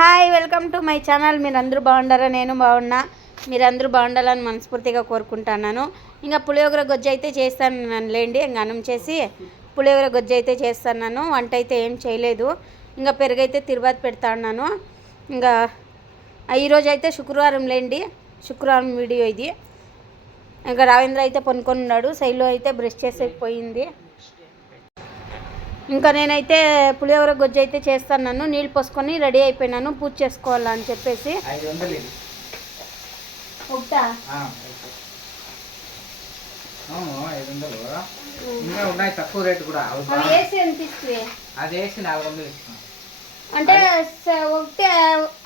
Hi welcome to my channel. మీరందరూ బాగుండారా? నేను బాగున్నా. మీరందరూ బాగుండాలని మనస్ఫూర్తిగా కోరుకుంటున్నాను. ఇంకా పులిహోర గొజ్జు అయితే చేస్తాను లేండి. ఇంకా అన్నం చేసి పులిహోర గొజ్జు అయితే చేస్తున్నాను. వంట అయితే ఏం చేయలేదు. ఇంకా పెరుగైతే తిరువాత పెడతా ఉన్నాను. ఇంకా ఈరోజు అయితే శుక్రవారం లేండి. శుక్రవారం వీడియో ఇది. ఇంకా రావేంద్ర అయితే పనుకొని ఉన్నాడు. శైలు అయితే బ్రష్ చేసేపోయింది. ఇంకా నేనైతే పులిహోర గొజ్జు అయితే చేస్తున్నాను. నీళ్ళు పోసుకొని రెడీ అయిపోయినాను పూజ చేసుకోవాలని చెప్పేసి. ఉన్నాయి తక్కువ రేటు కూడా. వేసి ఎంత ఇస్తుంది? అది వేసి 400 ఇస్తాం. అంటే ఒకటి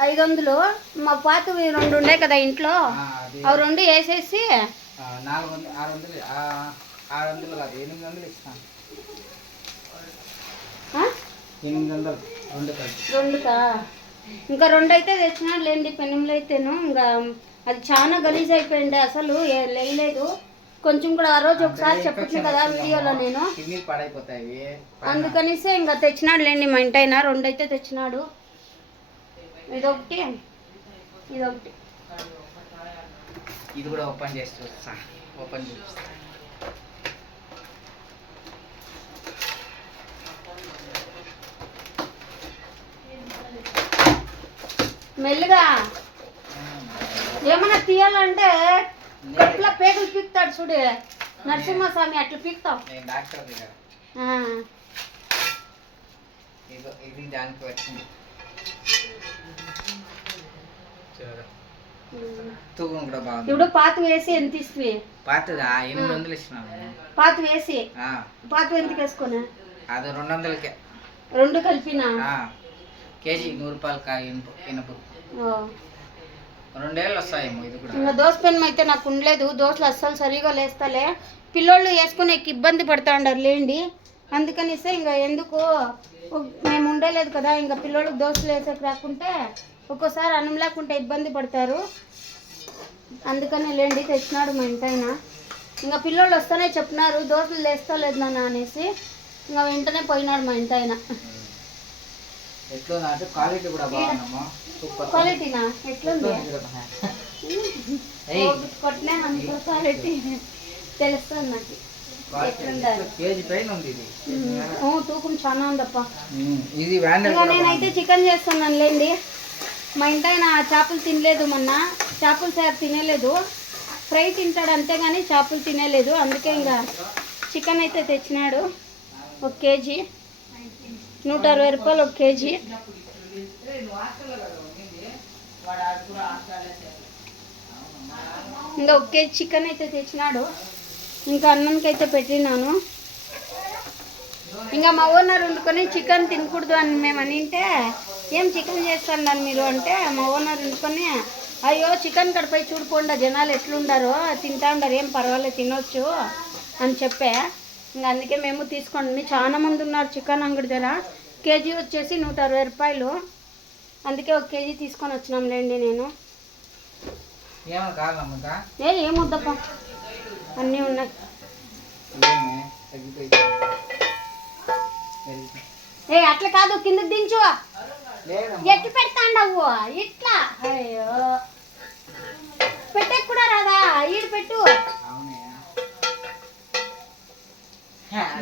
500. మా పాతవి 2 ఉన్నాయి కదా ఇంట్లో, అవి 2 వేసేసి 400 600 600 కాదు 800 ఇస్తాను. 800 2కా? ఇంకా 2 అయితే తెచ్చినాడు లేండి పెనంలో అయితేను. ఇంకా అది చాలా గలీజ్ అయిపోయింది, అసలు లేయలేదు కొంచెం కూడా. ఆ రోజు ఒకసారి చెప్పచ్చు కదా వీడియోలో నేను, అందుకనిసే ఇంకా తెచ్చినాడు లేండి మా ఇంటి అయినా. 2 అయితే తెచ్చినాడు. ఇదొకటి ఇదొకటి. ఇది కూడా ఓపెన్ చేసి చూస్తా. ఓపెన్ చూస్తా. మెల్లిగా ఏమన్నా తీయాలంటే గట్ల పేగులు పీకుతాడు చూడు నరసింహస్వామి, అట్లా పీకుతావు. ఇప్పుడు పాత వేసి ఎంత ఇస్తుంది? పాతదా 800 ఇస్తున్నాను. పాత వేసి పాత ఎంతకి వేసుకున్నా? అది 200కే 2 కలిపినా కేజీ 100 రూపాయలు ఇనుపు. 2 ఏళ్ళు వస్తాయేమో. ఇది కూడా ఇంకా దోశ పెనం అయితే నాకు ఉండలేదు. దోశలు అస్సలు సరిగా లేస్తలే. పిల్లోళ్ళు వేసుకునే ఇబ్బంది పడతా ఉండరు లేండి. అందుకనిస్తే ఇంకా ఎందుకు మేము ఉండలేదు కదా, ఇంకా పిల్లోళ్ళకి దోశలు వేసేకి రాకుంటే ఒక్కోసారి అన్నం లేకుంటే ఇబ్బంది పడతారు. అందుకని లేండి తెచ్చినాడు మా ఇంటైనా. ఇంకా పిల్లోళ్ళు వస్తేనే చెప్పినారు దోశలు లేస్తా లేదు నాన్న అనేసి. ఇంకా వెంటనే పోయినాడు మా ఇంటైనా. క్వాలిటీనా ఎట్లుంది? కొట్టినా అనుకో క్వాలిటీ తెలుస్తుంది నాకు. తూకం చాలా ఉందప్ప. నేనైతే చికెన్ చేస్తున్నాను లేండి. మా ఇంటైనా చేపలు తినలేదు, మొన్న చేపలు సార్ తినలేదు. ఫ్రై తింటాడు అంతేగాని చేపలు తినలేదు. అందుకే ఇంకా చికెన్ అయితే తెచ్చినాడు. 1 కేజీ 160 రూపాయలు 1 కేజీ. ఇంకా 1 కేజీ చికెన్ అయితే తెచ్చినాడు. ఇంకా అన్నంకి అయితే పెట్టినాను. ఇంకా మా ఓనర్ వండుకొని చికెన్ తినకూడదు అని మేము అనింటే, ఏం చికెన్ చేస్తాను మీరు అంటే, మా ఓనర్ వండుకొని అయ్యో చికెన్ కడిపై చూడిపోండా జనాలు ఎట్లుండారో, తింటా ఉండరు, ఏం పర్వాలేదు తినొచ్చు అని చెప్పే. ఇంకా అందుకే మేము తీసుకోండి. చాలా మంది ఉన్నారు చికెన్ అంగడి దగ్గర. కేజీ వచ్చేసి 160 రూపాయలు. అందుకే 1 కేజీ తీసుకొని వచ్చినాం లేండి. నేను ఏమొద్దప్ప అన్నీ ఉన్నాయి. అట్లా కాదు, కిందకి దించు. ఎట్లా పెడతాండవు ఇట్లా? అయ్యో పెట్టే కూడా రాదా? ఈడు పెట్టు.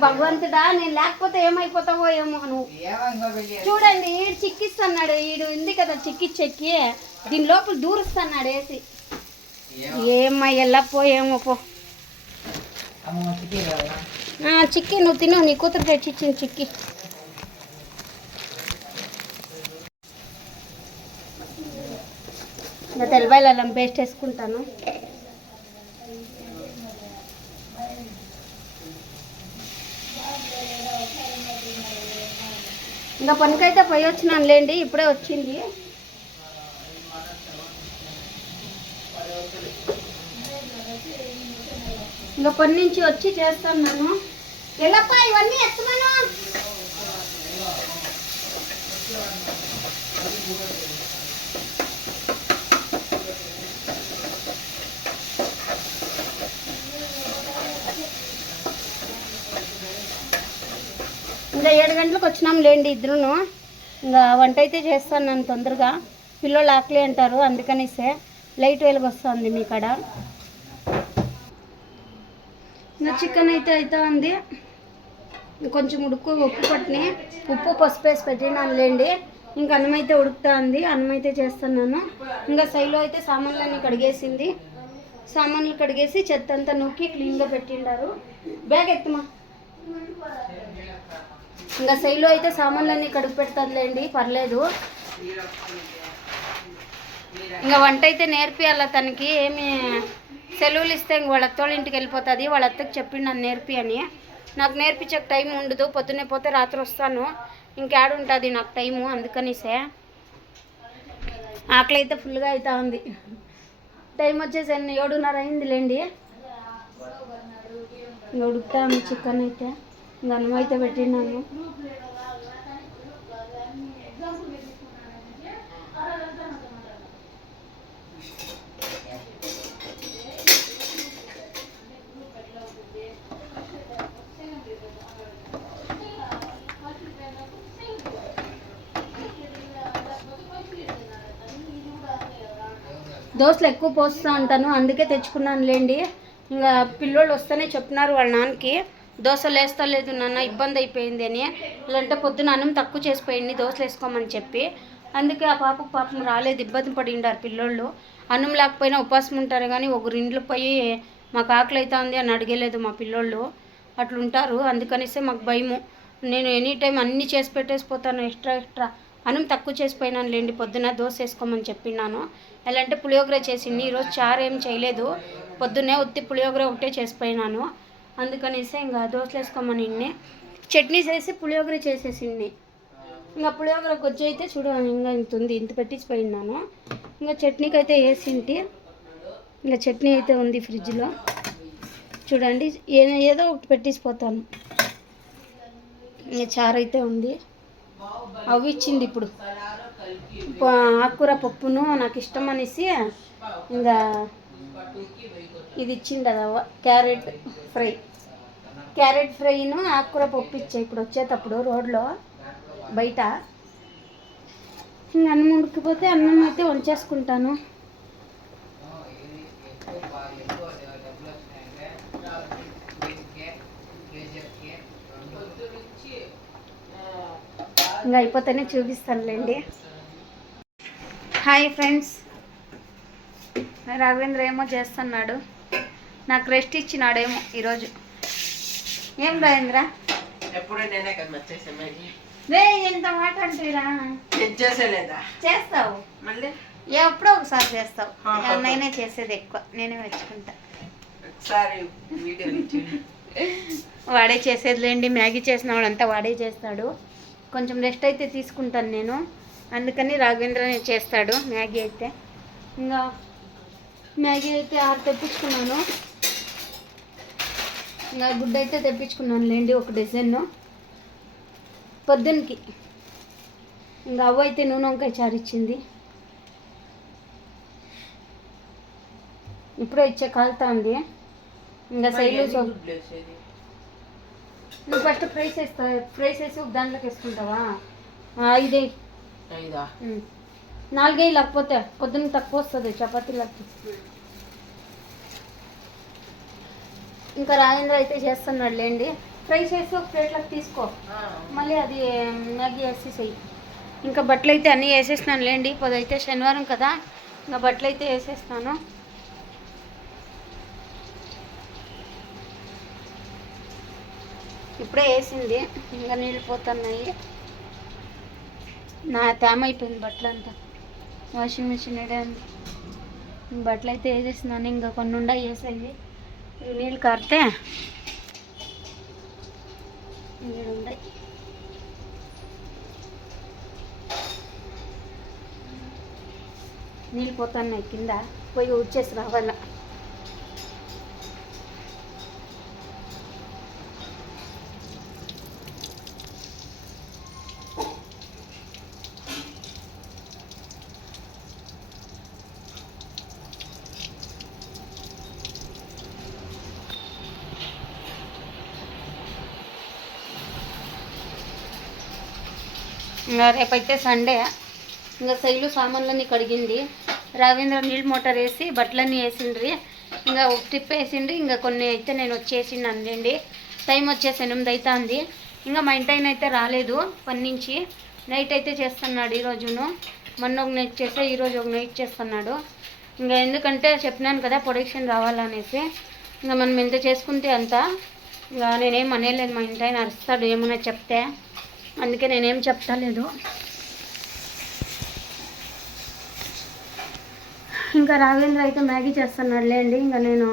భగవంతుడా, నేను లేకపోతే ఏమైపోతావో ఏమో నువ్వు. చూడండి ఈడు చిక్కిస్తున్నాడు. ఈడు ఉంది కదా చిక్కి దీని లోపల దూరుస్తున్నాడు వేసి. ఏమ్మా వెళ్ళపోయేమో పో. చిక్కి నువ్వు తిను, నీ కూతురు తెచ్చిచ్చింది చిక్కి. ఇంకా తెల్లబాయలు అల్లం పేస్ట్ వేసుకుంటాను. ఇంకా పనికైతే పోయి వచ్చినాను లేండి, ఇప్పుడే వచ్చింది. ఇంకా పని నుంచి వచ్చి చేస్తాను. ఎల్లప్ప ఇవన్నీ ఎత్తమను. ఇంకా 7 గంటలకు వచ్చినాం లేండి ఇద్దరును. ఇంకా వంట అయితే చేస్తాను నేను తొందరగా, పిల్లలు ఆకలి అంటారు, అందుకనిసే లైట్ వెలుగు వస్తుంది మీ కాడ. ఇంకా చికెన్ అయితే ఉంది, కొంచెం ఉప్పు పట్టిని ఉప్పు పసుపు వేసి పెట్టినాను లేండి. ఇంకా అన్నం అయితే ఉడుకుతా ఉంది, అన్నం అయితే చేస్తున్నాను. ఇంకా సైలో అయితే సామాన్లన్నీ కడిగేసింది, సామాన్లు కడిగేసి చెత్త అంతా నూకి క్లీన్గా పెట్టిండారు. బ్యాగ్ ఎత్తుమా. ఇంకా సైలో అయితే సామాన్లన్నీ కడుగు పెడతానులేండి, పర్లేదు. ఇంకా వంట అయితే నేర్పియాల తనకి, ఏమి సెలవులు ఇస్తే ఇంక వాళ్ళ అత్తోళ్ళ ఇంటికి వెళ్ళిపోతుంది. వాళ్ళ అత్తకి చెప్పిండు నన్ను నేర్పి అని. నాకు నేర్పించే టైం ఉండదు, పొద్దున్నే పోతే రాత్రి వస్తాను, ఇంకేడు ఉంటుంది నాకు టైము, అందుకనిసే. ఆకలి అయితే ఫుల్గా అవుతా ఉంది. టైం వచ్చేసి 7:30 అయింది లేండి. ఇంకా ఉడుకుతా ఉంది చికెన్ అయితే, ఇంకా అన్నం అయితే పెట్టినాను. దోశలు ఎక్కువ పోస్తూ ఉంటాను, అందుకే తెచ్చుకున్నాను లేండి. ఇంకా పిల్లోళ్ళు వస్తేనే చెప్తున్నారు వాళ్ళ నాన్నకి, దోశలు వేస్తా లేదు నాన్న, ఇబ్బంది అయిపోయింది అని. లేదంటే పొద్దున అన్నం తక్కువ చేసిపోయింది, దోశలు వేసుకోమని చెప్పి. అందుకే ఆ పాపం రాలేదు, ఇబ్బంది పడిండారు పిల్లోళ్ళు. అన్నం లేకపోయినా ఉపాసం ఉంటారు, కానీ ఒకరి ఇంట్లో పోయి మాకు ఆకలి అవుతా ఉంది అని అడగలేదు మా పిల్లోళ్ళు, అట్లుంటారు. అందుకనిస్తే మాకు భయము. నేను ఎనీ టైం అన్నీ చేసి పెట్టేసిపోతాను, ఎక్స్ట్రా అన్నం తక్కువ చేసిపోయినాను లేండి. పొద్దున దోశ వేసుకోమని చెప్పినాను. ఎలా అంటే పులియోగర చేసింది, ఈరోజు చారు ఏం చేయలేదు, పొద్దున్నే ఉత్తి పులియోగర ఒకటే చేసిపోయినాను. అందుకనేసి ఇంకా దోశలు వేసుకోమని చట్నీ చేసి పులియోగర చేసేసింది. ఇంకా పులియోగర గొజ్జు అయితే ఇంకా ఇంత ఉంది, ఇంత పెట్టించిపోయినాను. ఇంకా చట్నీకి అయితే వేసింటి, ఇంకా చట్నీ అయితే ఉంది ఫ్రిడ్జ్లో చూడండి, ఏదో ఒకటి పెట్టిసిపోతాను. ఇంకా చారు అయితే ఉంది, అవి ఇచ్చింది ఇప్పుడు. ఆకుకూర పప్పును నాకు ఇష్టం అనేసి ఇంకా ఇది ఇచ్చింది అదవ్వ, క్యారెట్ ఫ్రైను ఆకుకూర పప్పు ఇచ్చా ఇప్పుడు వచ్చేటప్పుడు రోడ్లో బయట. ఇంకా అన్నం ఉడికిపోతే అన్నం అయితే వంచేసుకుంటాను. ఇంకా అయిపోతేనే చూపిస్తానులేండి. హాయ్ ఫ్రెండ్స్, రాఘవేంద్ర ఏమో చేస్తున్నాడు, నాకు రెస్ట్ ఇచ్చినాడేమో ఈరోజు. ఏం రాఘవేంద్ర ఎప్పుడు నేనే కదా వచ్చేసాను, రే ఎంత మాట అంటేరా, చేస్తావు మళ్ళీ ఎప్పుడో ఒకసారి చేస్తావు. నేనే చేసేది ఎక్కువ, నేనే మెచ్చుకుంటా. వాడే చేసేదిలేండి, మ్యాగీ చేసిన వాడంతా వాడే చేస్తాడు. కొంచెం రెస్ట్ అయితే తీసుకుంటాను నేను, అందుకని రాఘవేంద్రనే చేస్తాడు మ్యాగీ అయితే. ఇంకా మ్యాగీ అయితే 6 తెప్పించుకున్నాను. ఇంకా గుడ్డ అయితే తెప్పించుకున్నాను లేండి, ఒక డజన్ పొద్దున్నకి. ఇంకా అవ్వ అయితే నూనె వంకాయ చారు ఇచ్చింది, ఇప్పుడే ఇచ్చే కాలుతా ఉంది. ఇంకా సైలు నువ్వు ఫస్ట్ ఫ్రై చేసి ఒక దాంట్లోకి వేసుకుంటావా? 5 4 లేకపోతే పొద్దున్న తక్కువ వస్తుంది చపాతీలకి. ఇంకా రాజేంద్ర అయితే చేస్తున్నాడు లేండి, ఫ్రై చేసి ఒక ప్లేట్లోకి తీసుకో, మళ్ళీ అది మ్యాగీ వేసేసేయి. ఇంకా బట్టలు అయితే అన్నీ వేసేసినాను లేండి, పొదైతే శనివారం కదా, ఇంకా బట్టలు అయితే వేసేస్తాను. ఇప్పుడే వేసింది, ఇంకా నీళ్ళు పోతున్నాయి. నా తేమ అయిపోయింది బట్టలు అంతా, వాషింగ్ మిషన్ ఉంది. బట్టలు అయితే వేసేస్తున్నాను, ఇంకా కొన్ని ఉండా వేసేది, నీళ్ళు కారితే ఉన్నాయి. నీళ్ళు పోతున్నాయి కింద, పోయి వచ్చేసి రావాల. ఇంకా రేపైతే సండే. ఇంకా శైలు సామాన్లన్నీ కడిగింది. రవీంద్ర నీళ్ళు మోటార్ వేసి బట్టలన్నీ వేసిండ్రి. ఇంకా ఒక ట్రిప్ వేసిండ్రి. ఇంకా కొన్ని అయితే నేను వచ్చేసిండి. టైం వచ్చేసి 8 అవుతుంది. ఇంకా మా ఇంటి ఆయన అయితే రాలేదు పని నుంచి. నైట్ అయితే చేస్తున్నాడు ఈరోజును. మొన్న ఒక నైట్ చేస్తే ఈరోజు ఒక నైట్ చేస్తున్నాడు. ఇంకా ఎందుకంటే చెప్పినాను కదా ప్రొడక్షన్ రావాలనేసి. ఇంకా మనం ఎంత చేసుకుంటే అంత. ఇంకా నేనేం అనేలేదు, మా ఇంటి ఆయన అరుస్తాడు ఏమన్నా చెప్తే. అందుకే నేనేం చెప్తలేదు. ఇంకా రాఘవేంద్ర అయితే మ్యాగీ చేస్తున్నాడు లేండి. ఇంకా నేను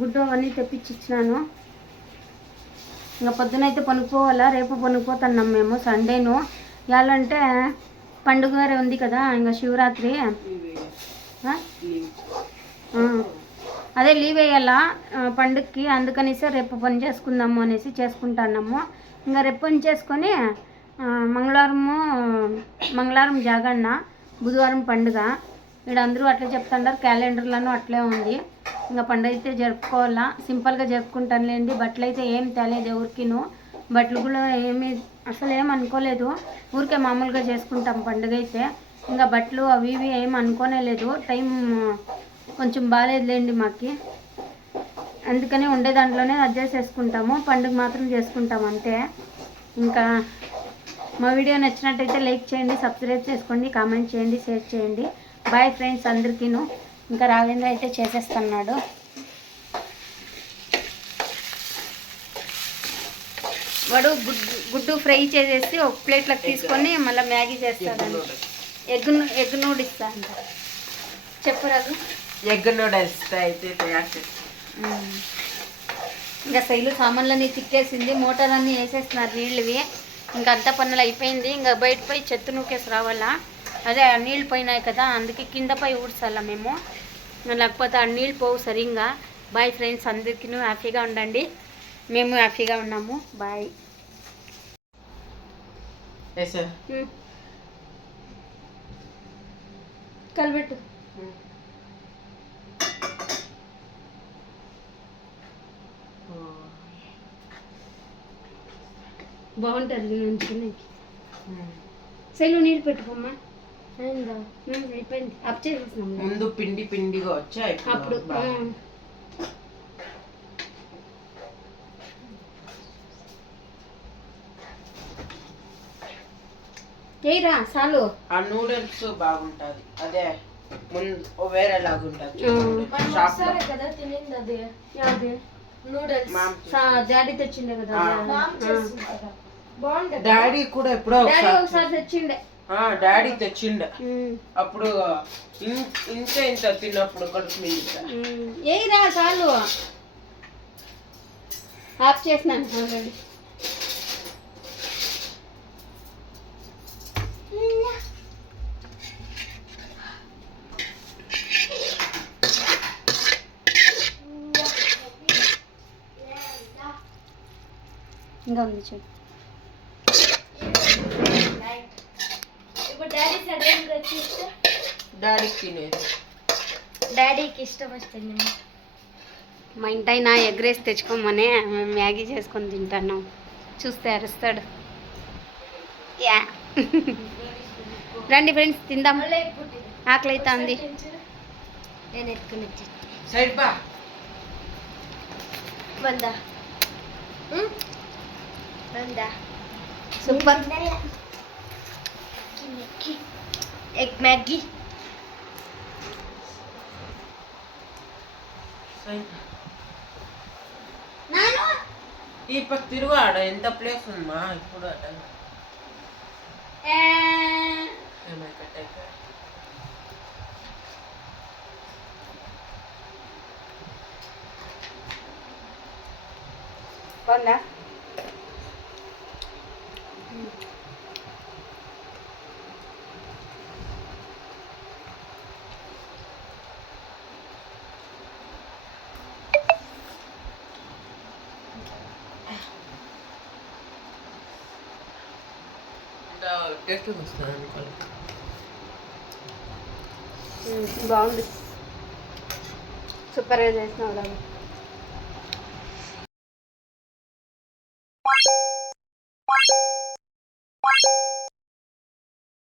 గుడ్డు అవన్నీ తెప్పించి ఇచ్చినాను. ఇంకా పొద్దునైతే పనుకోవాలా, రేపు పనుకోతున్నాం మేము సండేను. ఇవాళంటే పండుగ ఉంది కదా, ఇంకా శివరాత్రి. అదే లీవ్ వేయాలా పండుగకి, అందుకనేసి రేపు పని చేసుకుందాము అనేసి చేసుకుంటున్నాము. ఇంకా రేపు పని చేసుకొని మంగళవారం జాగరణ, బుధవారం పండుగ. ఇక్కడ అందరూ అట్లా చెప్తున్నారు, క్యాలెండర్లను అట్లే ఉంది. ఇంకా పండుగ అయితే జరుపుకోవాలా, సింపుల్గా జరుపుకుంటానులేండి. బట్టలు అయితే ఏం తేలేదు ఎవరికిను. బట్టలు కూడా అసలు ఏం అనుకోలేదు, ఊరికే మామూలుగా చేసుకుంటాం పండుగ అయితే. ఇంకా బట్టలు అవి ఇవి ఏం అనుకోనే లేదు. టైం కొంచెం బాగాలేదులేండి మాకి, అందుకని ఉండే దాంట్లోనే అడ్జస్ట్ చేసుకుంటాము. పండుగ మాత్రం చేసుకుంటాం అంతే. ఇంకా మా వీడియో నచ్చినట్టయితే లైక్ చేయండి, సబ్స్క్రైబ్ చేసుకోండి, కామెంట్ చేయండి, షేర్ చేయండి. బాయ్ ఫ్రెండ్స్ అందరికీను. ఇంకా రాఘవేంద్ర అయితే చేసేస్తున్నాడు. వాడు గుడ్డు ఫ్రై చేసేసి ఒక ప్లేట్లోకి తీసుకొని మళ్ళీ మ్యాగీ చేస్తాడు. ఎగ్ నూడిల్స్ అంట. చెప్పు రాజు. ఎగ్ నూడిల్స్ అయితే తయారు చేస్తాను. ఇంకా శైలు సామాన్లన్నీ తిక్కేసింది, మోటార్ అన్నీ వేసేస్తున్నారు నీళ్ళవి. ఇంకా అంతా పనులు అయిపోయింది. ఇంకా బయటపై చెత్త నూకేసి రావాలా. అదే ఆ నీళ్ళు పోయినాయి కదా, అందుకే కిందపై ఊడ్చాలా మేము, లేకపోతే ఆ నీళ్ళు పోవు సరిగ్గా. బాయ్ ఫ్రెండ్స్ అందరికీ హ్యాపీగా ఉండండి, మేము హ్యాపీగా ఉన్నాము. బాయ్. కలిపెట్టు. బాగుంటుంది మంచిగా. శైలు నీళ్ళు పెట్టుకోమ్మా. అయిపోయింది, అప్ చేసేసినాం. ముందు పిండి పిండిగా వచ్చాయి అప్పుడు. ఏరా చాలు. ఆ నూడిల్స్ బాగుంటది, అదే ముందు వేరేలాగుంటది. కదా తినింది అది. నూడిల్స్ డాడీ తెచ్చిండే కదా, బాగుంటది. డాడీ కూడా ఎప్పుడో ఒకసారి తెచ్చిండే. డాడీ తెచ్చిండే అప్పుడు ఇంత తిన్నప్పుడు కడుపు మీద. ఏరా చాలు, ఆఫ్ చేసినాను ఆల్రెడీ. ఇంకా ఉంది చూడు. డాడీకి ఇష్టం వస్తుంది. మా ఇంటైనా ఎగ్ రైస్ తెచ్చుకోమనే మేము మ్యాగీ చేసుకొని తింటున్నాం. చూస్తే అరుస్తాడు. యా రండి ఫ్రెండ్స్ తిందాం, ఆకలి అవుతుంది. నేను ఎత్తుకుని సైడ్ బా బందా బందా. Super egg Maggi. ఈ పక్క తిరుగు, ఆడ ఎంత ప్లేస్ ఉందా ఇప్పుడు. బాగుందా? టేస్ట్ వస్తుంది అనుకోవాలి. బాగుంది, సూపర్గా చేసినావు.